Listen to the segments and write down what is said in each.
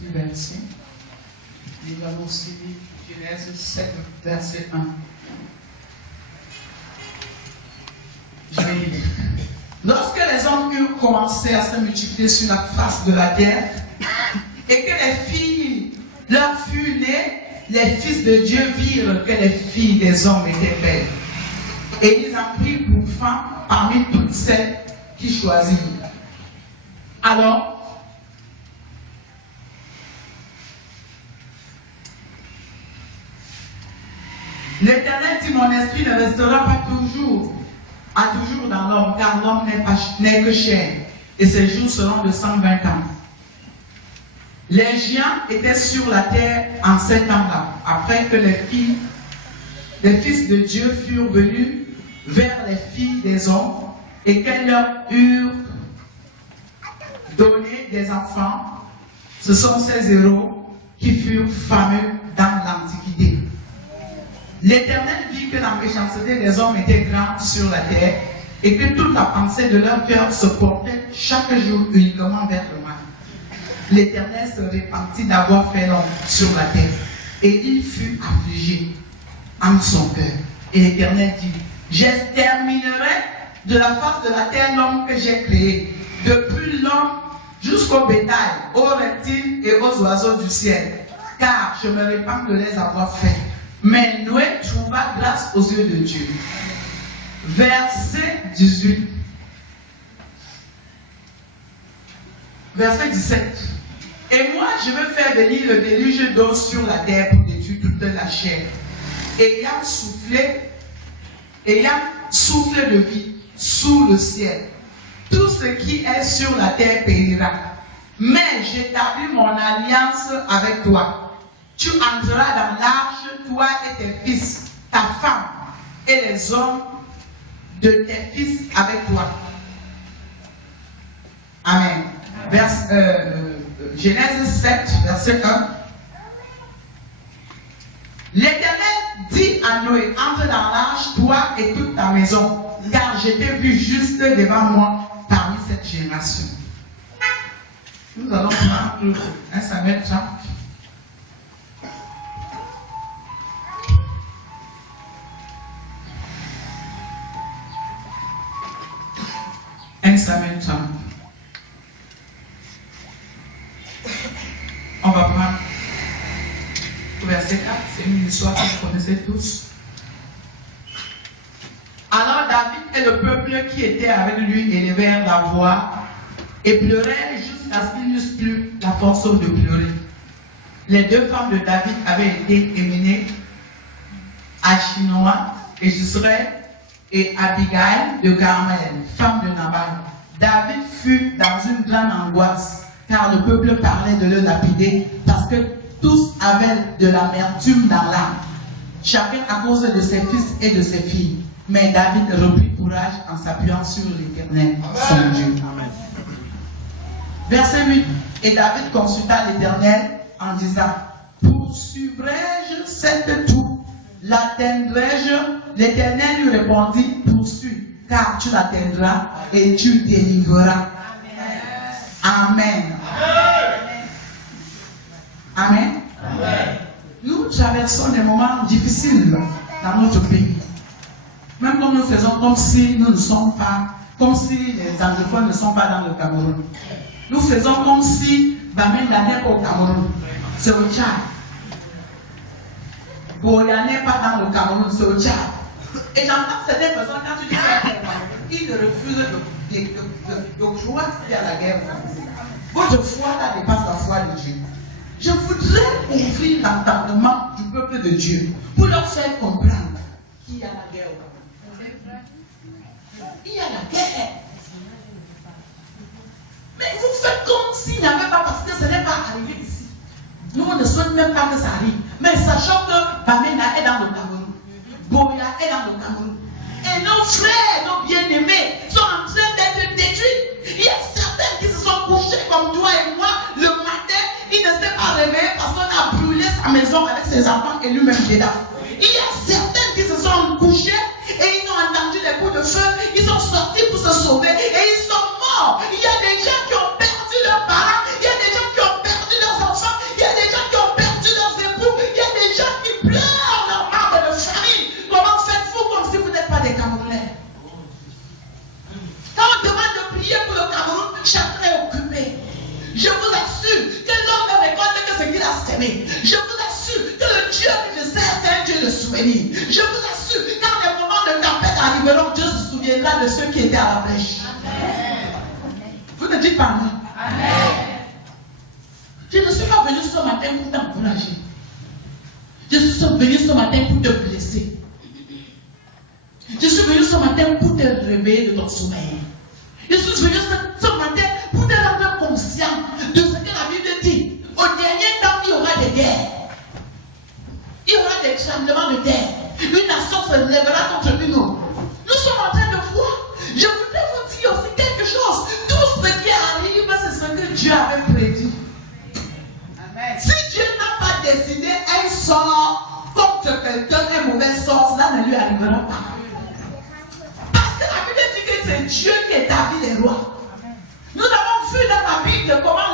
du verset. Nous allons aussi lire Genèse 7, verset 1. Je vais lire. Lorsque les hommes eurent commencé à se multiplier sur la face de la terre, et que les filles leur furent nées, les fils de Dieu virent que les filles des hommes étaient belles. Et ils en prirent pour femmes parmi toutes celles qui choisirent. Alors, l'Éternel dit, mon esprit ne restera pas toujours dans l'homme, car l'homme n'est que chair, et ses jours seront de 120 ans. Les géants étaient sur la terre en ces temps-là, après que les fils de Dieu furent venus vers les filles des hommes, et qu'elles leur eurent donné des enfants. Ce sont ces héros qui furent fameux dans l'Antiquité. L'Éternel vit que la méchanceté des hommes était grande sur la terre et que toute la pensée de leur cœur se portait chaque jour uniquement vers le mal. L'Éternel se repentit d'avoir fait l'homme sur la terre et il fut affligé en son cœur. Et l'Éternel dit, j'exterminerai de la face de la terre l'homme que j'ai créé, depuis l'homme jusqu'au bétail, aux reptiles et aux oiseaux du ciel, car je me répands de les avoir faits. Mais Noé trouva grâce aux yeux de Dieu. Verset 18. Verset 17. Et moi, je veux faire venir le déluge d'eau sur la terre pour détruire toute la chair. Ayant souffle de vie sous le ciel. Tout ce qui est sur la terre périra. Mais j'établis mon alliance avec toi. Tu entreras dans l'arche, toi et tes fils, ta femme, et les hommes de tes fils avec toi. Amen. Genèse 7, verset 1. L'Éternel dit à Noé, entre dans l'arche, toi et toute ta maison, car je t'ai vu juste devant moi parmi cette génération. Nous allons prendre 1 Samuel 30. 1 Samuel 30. On va prendre au verset 4, c'est une histoire que vous connaissez tous. Alors David et le peuple qui était avec lui élevèrent la voix et pleurèrent jusqu'à ce qu'ils n'eussent plus la force de pleurer. Les deux femmes de David avaient été éminées, Achinoa et Jisraël, et Abigail de Carmel, femme de Nabal. David fut dans une grande angoisse, car le peuple parlait de le lapider, parce que tous avaient de l'amertume dans l'âme, chacun à cause de ses fils et de ses filles. Mais David reprit courage en s'appuyant sur l'Éternel, son Dieu. Amen. Verset 8. Et David consulta l'Éternel en disant, poursuivrai-je cette tour? L'atteindrai-je? L'Éternel lui répondit, poursuis, car tu l'atteindras et tu délivreras. Amen. Amen. Amen. Nous traversons des moments difficiles dans notre pays. Même quand nous faisons comme si nous ne sommes pas, comme si les anglophones ne sont pas dans le Cameroun. Nous faisons comme si Bamenda n'est pas au Cameroun. C'est au Tchad. Boya n'est pas dans le Cameroun, c'est au Tchad. Et j'entends certaines personnes, quand tu dis qu'ils refusent de croire qu'il y a la guerre. Votre foi là dépasse la foi de Dieu. Je voudrais ouvrir l'entendement du peuple de Dieu pour leur faire comprendre qu'il y a la guerre. Il y a la guerre. Mais vous faites comme s'il n'y avait pas, parce que ce n'est pas arrivé ici. Nous, on ne souhaite même pas que ça arrive. Mais sachant que Bamena est dans le Cameroun, Boya est dans le Cameroun, et nos frères, nos bien-aimés sont en train d'être détruits. Il y a certains qui se sont couchés comme toi et moi le matin, il ne s'est pas réveillé parce qu'on a brûlé sa maison avec ses enfants et lui-même dedans. Il y a certains qui se sont couchés et ils ont entendu les coups de feu, ils sont sortis pour se sauver et ils sont morts. Il y a des gens qui ont perdu leurs parents, il y a des gens qui ont perdu leurs enfants assure que l'homme ne récolte que ce qu'il a semé. Je vous assure que le Dieu que je sers, c'est un Dieu de souvenir. Je vous assure quand les moments de tempête arriveront, Dieu se souviendra de ceux qui étaient à la brèche. Vous ne dites pas non. Amen. Je ne suis pas venu ce matin pour t'encourager. Je suis venu ce matin pour te blesser. Je suis venu ce matin pour te réveiller de ton sommeil. Je suis venu ce matin pour te rendre conscient de ce que la Bible dit. Au dernier temps, il y aura des guerres. Il y aura des tremblements de terre. Une nation se lèvera contre une autre. Nous sommes en train de voir. Je voudrais vous dire aussi quelque chose. Tout ce qui arrive, c'est ce que Dieu avait prédit. Amen. Si Dieu n'a pas décidé un sort contre quelqu'un, un mauvais sort, cela ne lui arrivera pas. Parce que la Bible dit que c'est Dieu qui établit les rois. Nous avons vu dans la Bible comment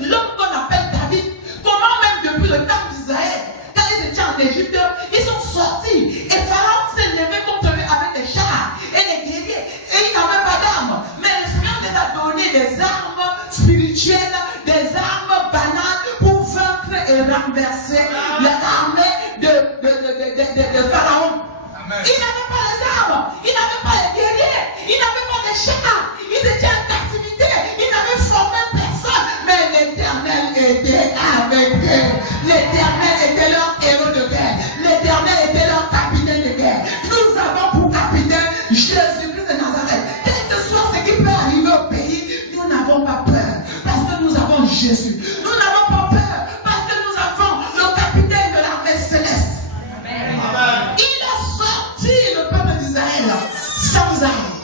l'homme qu'on appelle David, comment même depuis le temps d'Israël, quand ils étaient en Égypte, ils sont sortis. Et Pharaon s'est levé contre eux avec des chars et des guerriers. Et ils n'avaient pas d'armes. Mais le Seigneur les a donné des armes spirituelles, des armes banales pour vaincre et renverser l'armée de Pharaon. Amen. Ils n'avaient pas les armes, ils n'avaient pas les guerriers, ils n'avaient pas les chars, ils étaient en captivité, ils n'avaient formé personne. Mais l'Éternel était avec eux. L'Éternel était leur héros de guerre. L'Éternel était leur capitaine de guerre. Nous avons pour capitaine Jésus-Christ de Nazareth. Quel que soit ce qui peut arriver au pays, nous n'avons pas peur. Parce que nous avons Jésus. Nous n'avons pas peur. Parce que nous avons le capitaine de l'armée céleste. Amen. Il a sorti le peuple d'Israël sans armes.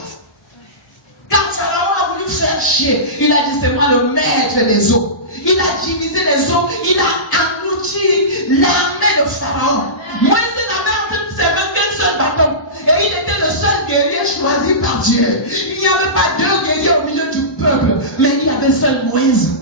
Quand Pharaon a voulu faire chier, il a dit c'est moi le maître des eaux. Il a divisé les eaux, il a englouti l'armée de Pharaon. Moïse n'avait entre ses mains qu'un seul bâton. Et il était le seul guerrier choisi par Dieu. Il n'y avait pas deux guerriers au milieu du peuple, mais il y avait seul Moïse.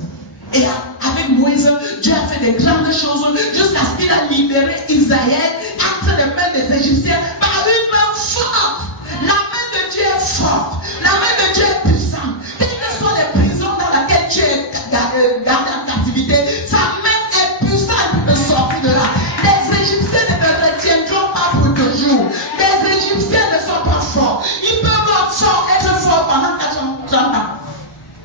Et avec Moïse, Dieu a fait des grandes choses jusqu'à ce qu'il a libéré Israël entre les mains des Égyptiens par une main forte. La main de Dieu est forte. La main de Dieu est puissante. Quelles que soient les prisons dans lesquelles tu es gardé en captivité, sa main est puissante pour te sortir de là. Les Égyptiens ne te retiendront pas pour toujours. Les Égyptiens ne sont pas forts. Ils peuvent être forts pendant 430 ans.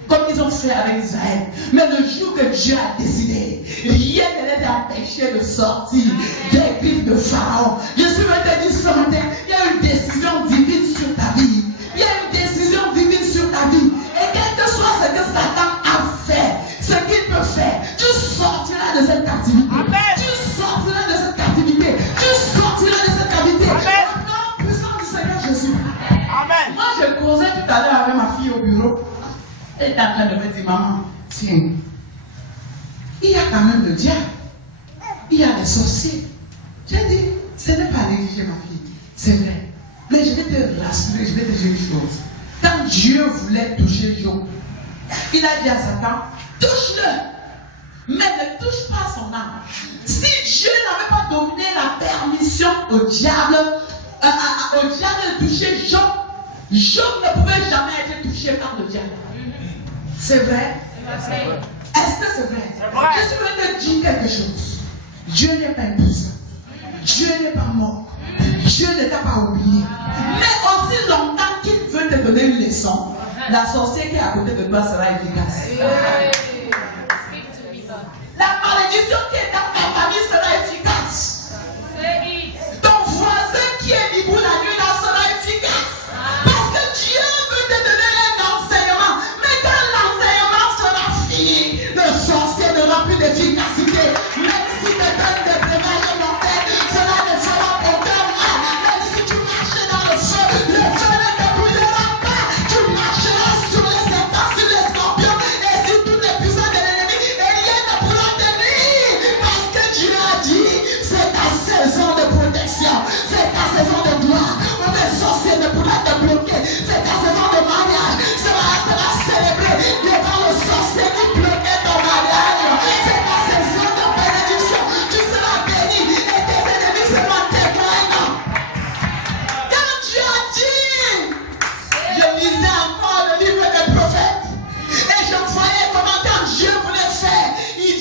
Comme ils ont fait avec Israël. Mais le jour que Dieu a décidé, rien ne les a empêchés de sortir des griffes de Pharaon. Je suis venu te dire ce matin, il y a une décision divine sur ta vie. Il y a une décision divine sur ta vie. Et quel que soit ce que Satan a fait, ce qu'il peut faire, tu sortiras de cette captivité. Amen. Tu sortiras de cette captivité. Tu sortiras de cette captivité. Au nom puissant du Seigneur Jésus. Amen. Moi, je causais tout à l'heure avec ma fille au bureau. Elle est en train de me dire, maman, tiens, il y a quand même le diable, il y a les sorciers. J'ai dit, ce n'est pas négligé, ma fille, c'est vrai. Mais je vais te rassurer, je vais te dire une chose. Quand Dieu voulait toucher Job, il a dit à Satan, touche-le, mais ne touche pas son âme. Si Dieu n'avait pas donné la permission au diable de toucher Job, Job ne pouvait jamais être touché par le diable. C'est vrai? Est-ce que c'est vrai? Je suis venu te dire quelque chose. Dieu n'est pas impuissant. Dieu n'est pas mort. Dieu ne t'a pas oublié. Mais aussi longtemps qu'il veut te donner une leçon, la sorcière qui est à côté de toi sera efficace. La malédiction qui est dans ta famille sera efficace. Ton voisin qui est debout la nuit là sera efficace. Parce que Dieu veut te donner un enseignement. Mais quand l'enseignement sera fini, le sorcier n'aura plus d'efficacité. Même si te donne des breuvages mortels, cela ne fera aucun mal. Même si tu marches dans le feu ne te brûlera pas. Tu marcheras sur les serpents, sur les scorpions et sur toutes les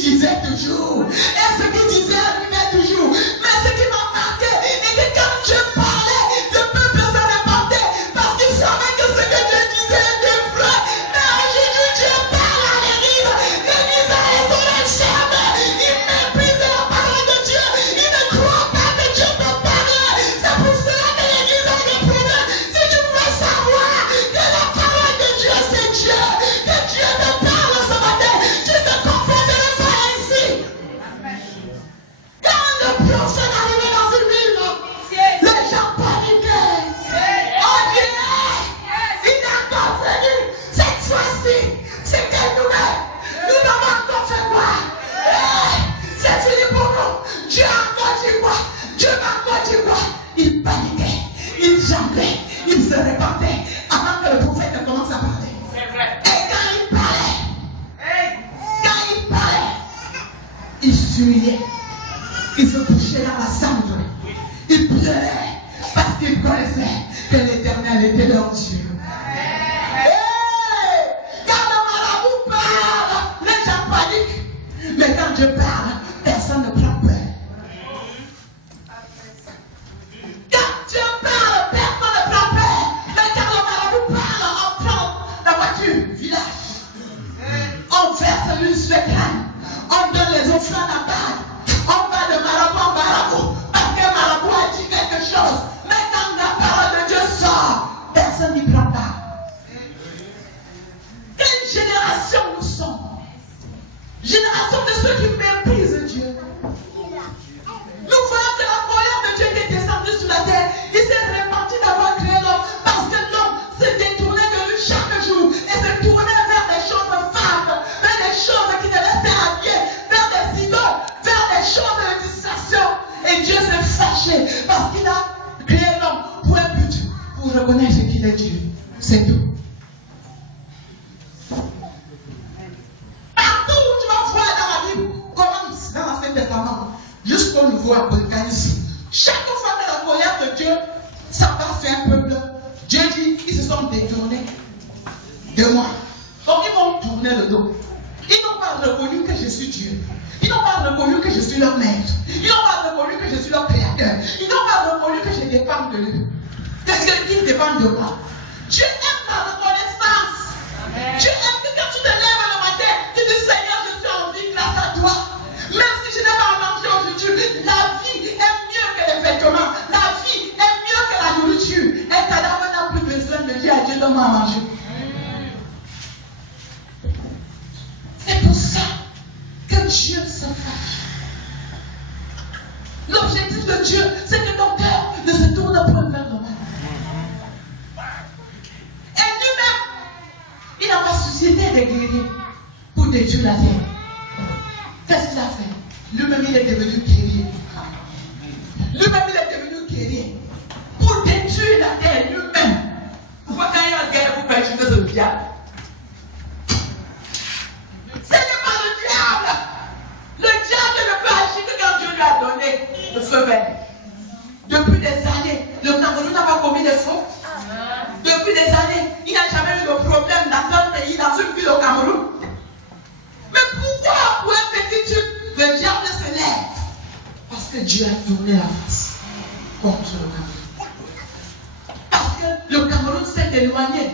disait toujours. Et ce qu'il disait arrivait toujours. Mais ce qui m'a marqué est que quand Dieu parlait, le peuple s'en répandait parce qu'il savait que ce que Dieu disait était vrai. Mais aujourd'hui, Dieu parle à l'église. L'église a raisonné jamais. Il méprise la parole de Dieu. Il ne croit pas que Dieu peut parler. C'est pour cela que l'église a des problèmes. Si tu veux savoir que la parole de Dieu, c'est Dieu, que Dieu te parle ce matin, tu te confonderais pas ainsi. Quand le prophète arrivait dans une ville, les gens paniquaient. Oh Dieu, il est encore venu. Cette fois-ci, c'est quelle nouvelle? Nous n'avons encore fait quoi? C'est fini pour nous. Dieu a encore dit quoi? Dieu m'a encore dit quoi? Il paniquait, il jamblait, il se répandait avant que le prophète ne commence à parler. Et quand il parlait, il s'humiliait, il se couchait dans la cendre, il pleurait parce qu'il connaissait que l'Éternel était leur Dieu. Quand le marabout parle, les gens paniquent. Mais quand Dieu parle, personne ne prend peur. Quand Dieu parle, personne ne prend peur. Mais quand le marabout parle, on prend la voiture, village. On verse l'huile sur le crâne. On donne les offrandes à balle. On va de marabout en marabout. Parce que marabout a dit quelque chose. Mais quand la parole de Dieu sort, personne n'y prend part. Quelle génération nous sommes? Génération de ceux qui méprisent Dieu. Nous voyons que la colère de Dieu qui est descendue sur la terre, il s'est répandu d'avoir créé l'homme parce que l'homme s'est détourné de lui chaque jour et se tournait vers des choses fables, vers des choses qui devaient servir à Dieu, vers des idoles, vers des choses de distraction. Et Dieu s'est fâché parce qu'il a créé l'homme pour un but, pour reconnaître qu'il est Dieu. C'est tout. Partout où tu vas voir dans la Bible, commence dans l'Ancien Testament, jusqu'au niveau apocalypse. Chaque fois que la colère de Dieu s'abat sur un peuple, Dieu dit qu'ils se sont détournés de moi. Donc ils vont tourner le dos. Ils n'ont pas reconnu que je suis Dieu. Ils n'ont pas reconnu que je suis leur maître. Ils n'ont pas reconnu que je suis leur créateur. Ils n'ont pas reconnu que je dépends de lui. Parce qu'ils dépendent de moi. Dieu aime la reconnaissance. Dieu aime que quand tu te lèves le matin, tu dis Seigneur, je suis en vie grâce à toi. Même si je n'ai pas mangé aujourd'hui, la vie est mieux que les vêtements. La vie est mieux que la nourriture. Et Kadama n'a plus besoin de dire à Dieu donne-moi à manger. C'est pour ça que Dieu se fâche. L'objectif de Dieu, c'est que ton cœur ne se tourne pas vers le mal. Et lui-même, il n'a pas suscité des guerriers pour détruire la terre. Qu'est-ce qu'il a fait? Lui-même, il est devenu guerrier. Lui-même, il est devenu guerrier pour détruire la terre lui-même. Pourquoi quand il y a une guerre, vous persécutez le diable? Ce n'est pas le diable. Le diable ne peut agir que quand Dieu lui a donné le feu vert. Depuis des années, le Cameroun n'a pas commis de fautes. Depuis des années, il n'a jamais eu de problème dans un pays, dans une ville au Cameroun. Mais pourquoi, pour un petit truc, le diable se lève? Parce que Dieu a tourné la face contre le Cameroun. Parce que le Cameroun s'est éloigné de